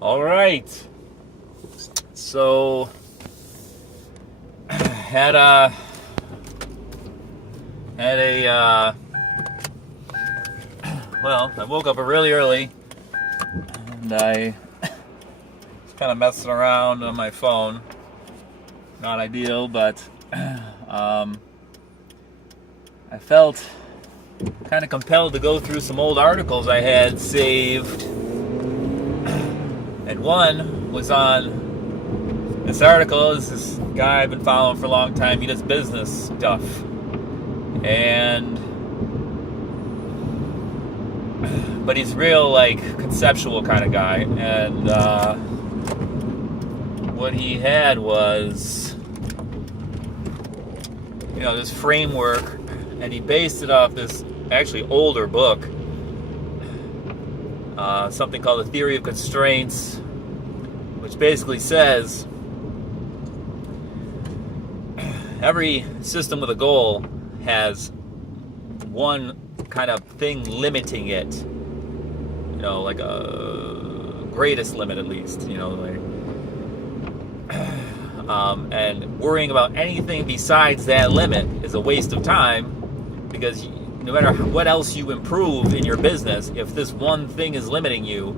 All right. So had a had a well, I woke up really early and I was kind of messing around on my phone. Not ideal, but I felt kind of compelled to go through some old articles I had saved, and one was on this article. This is this guy I've been following for a long time. He does business stuff, and but he's real like conceptual kind of guy. And what he had was, this framework, and he based it off this actually older book, something called The Theory of Constraints, which basically says every system with a goal has one kind of thing limiting it, like a greatest limit at least, and worrying about anything besides that limit is a waste of time, because no matter what else you improve in your business, if this one thing is limiting you,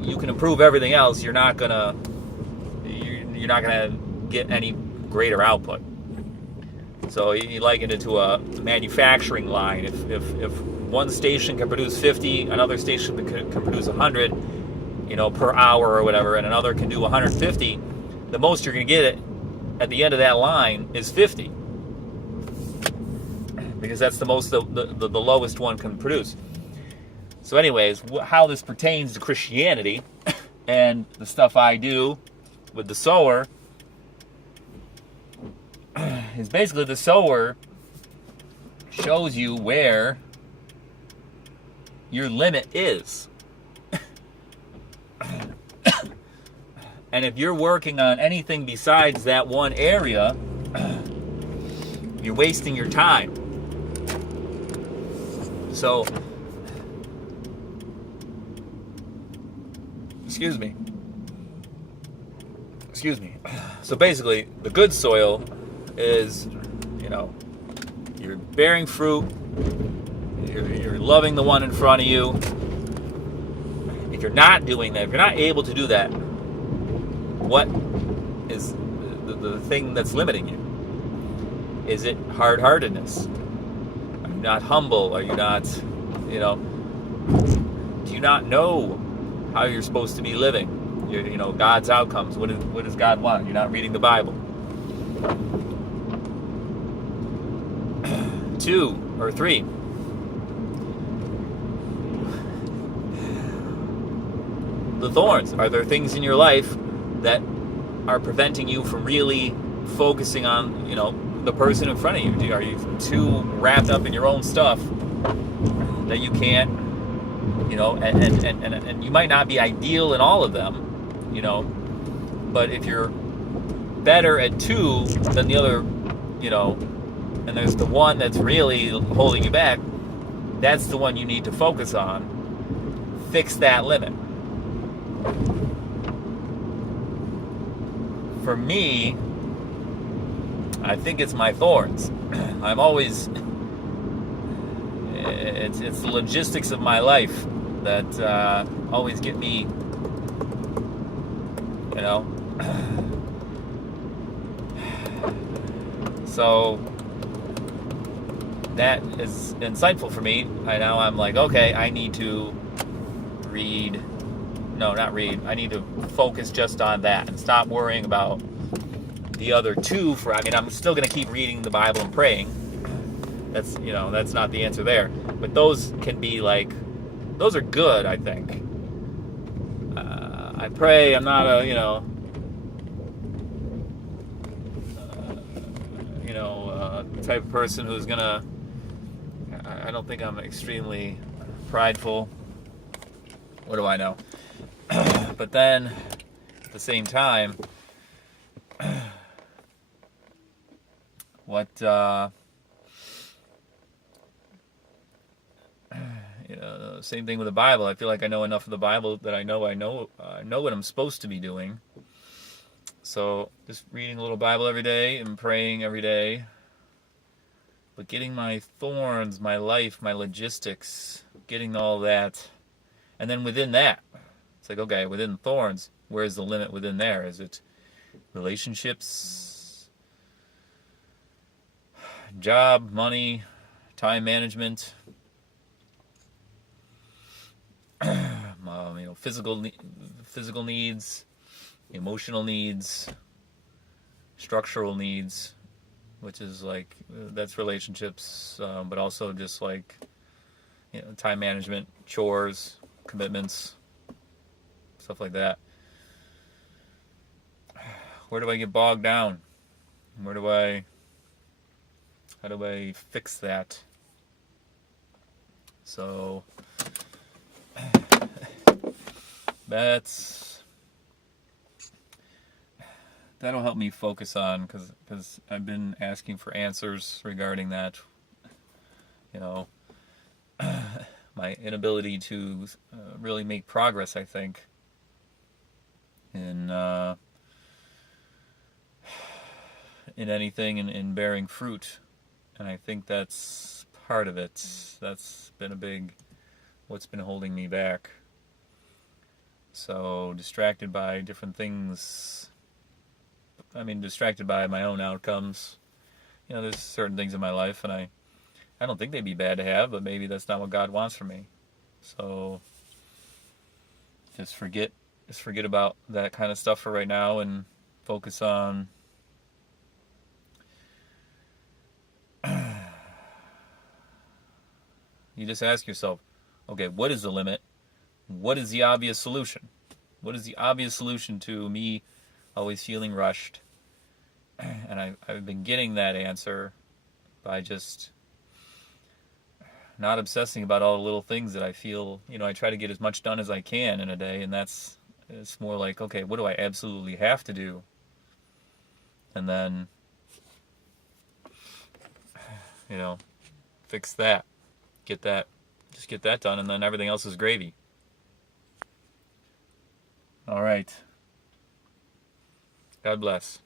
you can improve everything else, you're not gonna get any greater output. So he likened it to a manufacturing line. If one station can produce 50, another station can produce 100, per hour or whatever, and another can do 150, the most you're going to get at the end of that line is 50, because that's the most the lowest one can produce. So anyways, how this pertains to Christianity and the stuff I do with the sower is basically the sower shows you where your limit is. And if you're working on anything besides that one area, you're wasting your time. So, excuse me. So basically, the good soil is, you're bearing fruit, you're loving the one in front of you. If you're not doing that, if you're not able to do that, what is the thing that's limiting you? Is it hard-heartedness? Are you not humble? Are you not, do you not know how you're supposed to be living? God's outcomes. What does God want? You're not reading the Bible. 2 or 3. The thorns. Are there things in your life that are preventing you from really focusing on, the person in front of you? Are you too wrapped up in your own stuff that you can't, and you might not be ideal in all of them, but if you're better at 2 than the other, and there's the one that's really holding you back, that's the one you need to focus on. Fix that limit. For me, I think it's my thorns. I'm always, it's the logistics of my life that always get me, So that is insightful for me. Now I'm like, okay, I need to I need to focus just on that and stop worrying about the other 2. I'm still going to keep reading the Bible and praying. That's not the answer there. But those can be those are good, I think. I pray. I'm not a, type of person who's gonna. I don't think I'm extremely prideful. What do I know? But then, at the same time, what Same thing with the Bible. I feel like I know enough of the Bible that I know what I'm supposed to be doing. So just reading a little Bible every day and praying every day. But getting my thorns, my life, my logistics, getting all that. And then within that, it's like, okay, within thorns, where's the limit within there? Is it relationships, job, money, time management, physical needs, emotional needs, structural needs, which is like that's relationships, but also just like time management, chores, commitments, stuff like that. Where do I get bogged down? How do I fix that? So that'll help me focus on, because I've been asking for answers regarding that. My inability to really make progress, I think, in anything, in bearing fruit, and I think that's part of it. That's been what's been holding me back. So distracted by different things. Distracted by my own outcomes. There's certain things in my life, and I don't think they'd be bad to have, but maybe that's not what God wants for me. So just forget about that kind of stuff for right now and focus on you just ask yourself, okay, what is the limit? What is the obvious solution? What is the obvious solution to me always feeling rushed? And I've been getting that answer by just not obsessing about all the little things that I feel. I try to get as much done as I can in a day, and it's more like, okay, what do I absolutely have to do? And then, fix that. Just get that done, and then everything else is gravy. All right. God bless.